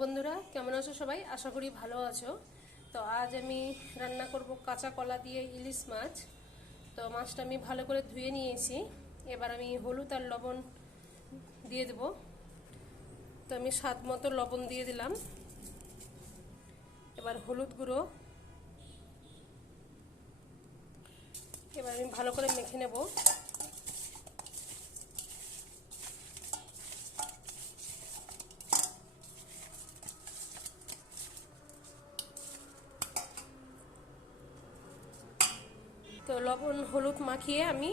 বন্ধুরা, কেমন আছো সবাই? আশা করি ভালো আছো। তো আজ আমি রান্না করব কাঁচা কলা দিয়ে ইলিশ মাছ। তো মাছটা আমি ভালো করে ধুয়ে নিয়েছি। এবার আমি হলুদ আর লবণ দিয়ে দেব। তো আমি স্বাদ মতো লবণ দিয়ে দিলাম। এবার হলুদ গুঁড়ো, এবার আমি ভালো করে মেখে নেব। তো লবণ হলুদ মাখিয়ে আমি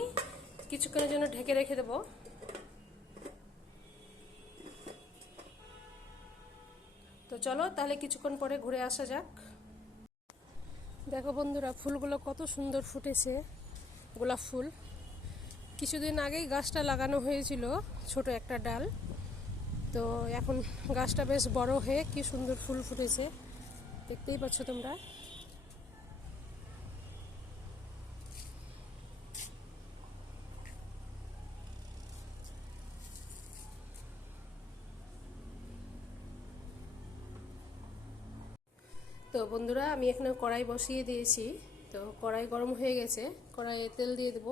কিছুক্ষণের জন্য ঢেকে রেখে দেব। তো চলো তাহলে কিছুক্ষণ পরে ঘুরে আসা যাক। দেখো বন্ধুরা, ফুলগুলো কত সুন্দর ফুটেছে, গোলাপ ফুল। কিছুদিন আগেই গাছটা লাগানো হয়েছিল, ছোট একটা ডাল। তো এখন গাছটা বেশ বড় হয়ে কি সুন্দর ফুল ফুটেছে, দেখতেই পাচ্ছ তোমরা। তো বন্ধুরা, আমি এখানে কড়াই বসিয়ে দিয়েছি। তো কড়াই গরম হয়ে গেছে, কড়াইয়ে তেল দিয়ে দেব।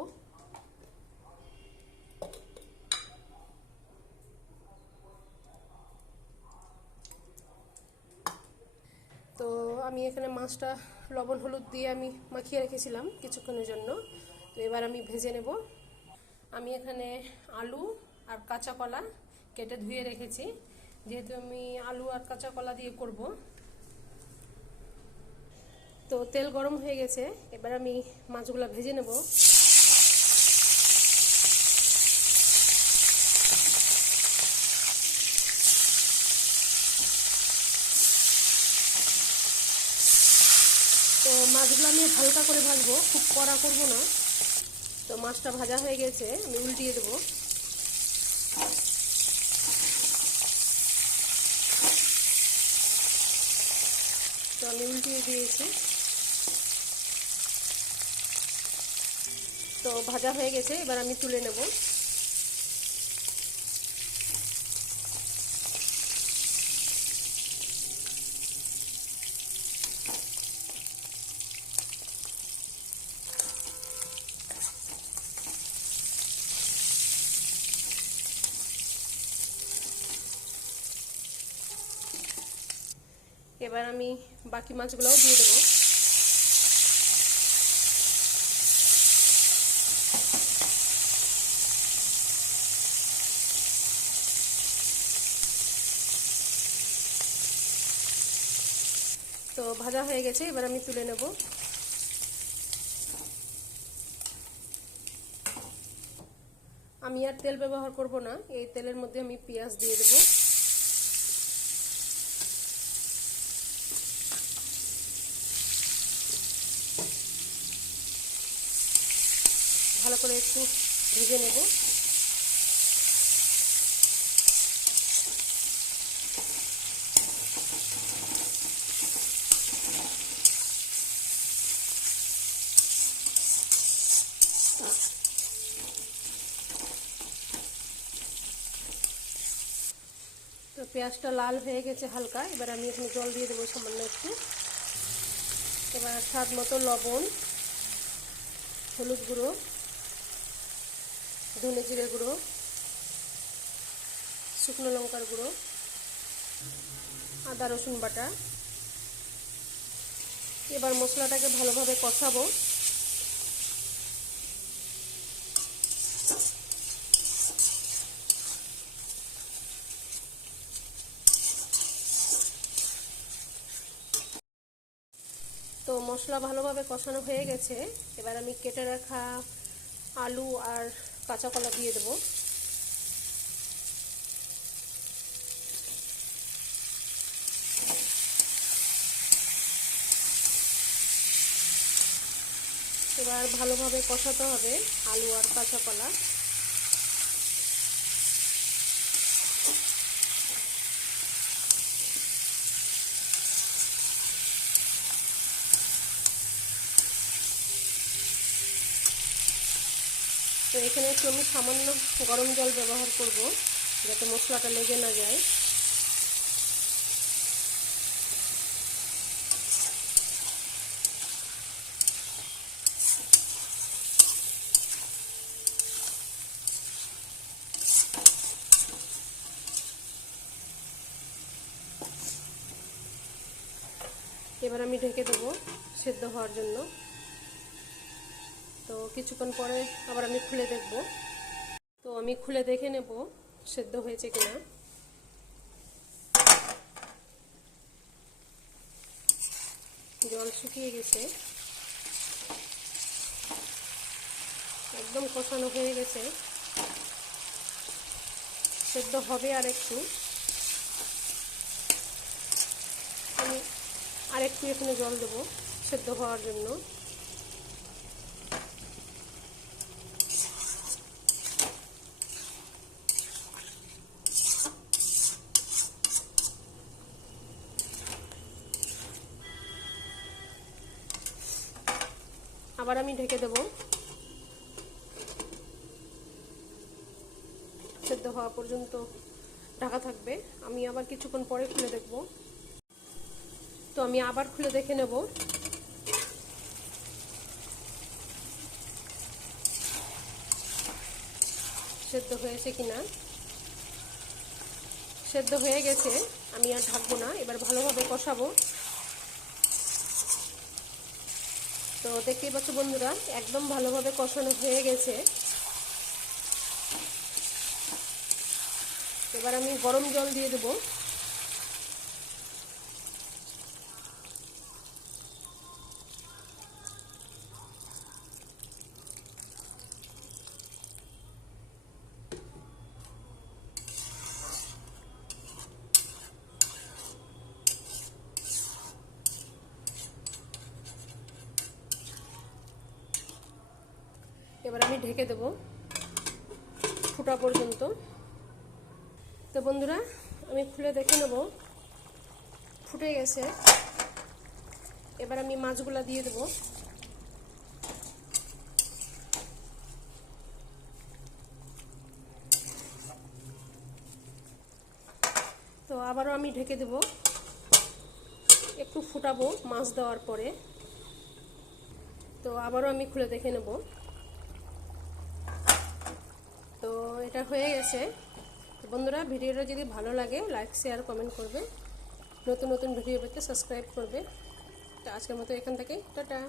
তো আমি এখানে মাছটা লবণ হলুদ দিয়ে আমি মাখিয়ে রেখেছিলাম কিছুক্ষণের জন্য। তো এবার আমি ভেজে নেব। আমি এখানে আলু আর কাঁচা কলা কেটে ধুয়ে রেখেছি, যেহেতু আমি আলু আর কাঁচা কলা দিয়ে করব। তো তেল গরম হয়ে গেছে, এবার আমি মাছগুলো ভেজে নেব। তো মাছগুলো আমি হালকা করে ভাজবো, খুব কড়া করব না। তো মাছটা ভাজা হয়ে গেছে, আমি উল্টিয়ে দেবো। তো আমি উল্টিয়ে দিয়েছি। তো ভাজা হয়ে গেছে, এবার আমি তুলে নেব। এবার আমি বাকি মাছগুলোও দিয়ে দেবো। তো ভাজা হয়ে গেছে, এবার আমি তুলে নেব। আমি আর তেল ব্যবহার করব না, এই তেলের মধ্যে আমি পেঁয়াজ দিয়ে দেব। ভালো করে একটু ভেজে নেব। তো পেঁয়াজটা লাল হয়ে গেছে হালকা, এবার আমি এখানে জল দিয়ে দেবো সামান্য একটু। এবার স্বাদ মতো লবণ, হলুদ গুঁড়ো, ধনে জিরে গুঁড়ো, শুকনো লঙ্কার গুঁড়ো, আদা রসুন বাটা। এবার মশলাটাকে ভালোভাবে কষাবো। তো মশলা ভালোভাবে কষানো হয়ে গেছে, এবার আমি কেটে রাখা আলু আর কাঁচা কলা দিয়ে দেবো। এবার ভালোভাবে কষাতে হবে আলু আর কাঁচা কলা। তো এখানে একটু আমি সামান্য গরম জল ব্যবহার করব, যাতে মশলাটা লেগে না যায়। এবার আমি ঢেকে দেবো সেদ্ধ হওয়ার জন্য। তো কিছুক্ষণ পরে আবার আমি খুলে দেখব। তো আমি খুলে দেখে নেব সেদ্ধ হয়েছে কিনা। জল শুকিয়ে গেছে, একদম কষানো হয়ে গেছে। সেদ্ধ হবে আর একটু, আমি আর একটু এখানে জল দেবো সেদ্ধ হওয়ার জন্য। আবার আমি ঢেকে দেবো, সেদ্ধ হওয়া পর্যন্ত ঢাকা থাকবে। আমি আবার কিছুক্ষণ পরে খুলে দেখব। তো আমি আবার খুলে দেখে নেব সেদ্ধ হয়েছে কিনা। সেদ্ধ হয়ে গেছে, আমি আর ঢাকবো না, এবার ভালোভাবে কষাবো। তো দেখতেই পাচ্ছ বন্ধুরা, একদম ভালোভাবে কষানো হয়ে গেছে। এবার আমি গরম জল দিয়ে দেবো। এবার আমি ঢেকে দেবো ফোটা পর্যন্ত। তো বন্ধুরা, আমি খুলে দেখে নেব ফুটে গেছে। এবার আমি মাছগুলা দিয়ে দেবো। তো আবারও আমি ঢেকে দেব, একটু ফুটাবো মাছ দেওয়ার পরে। তো আবারও আমি খুলে দেখে নেব। তো এটা হয়ে গেছে। তো বন্ধুরা, ভিডিওটা যদি ভালো লাগে লাইক শেয়ার কমেন্ট করবে, নতুন নতুন ভিডিও পেতে সাবস্ক্রাইব করবে। তো আজকের মতো এখান থেকে টাটা।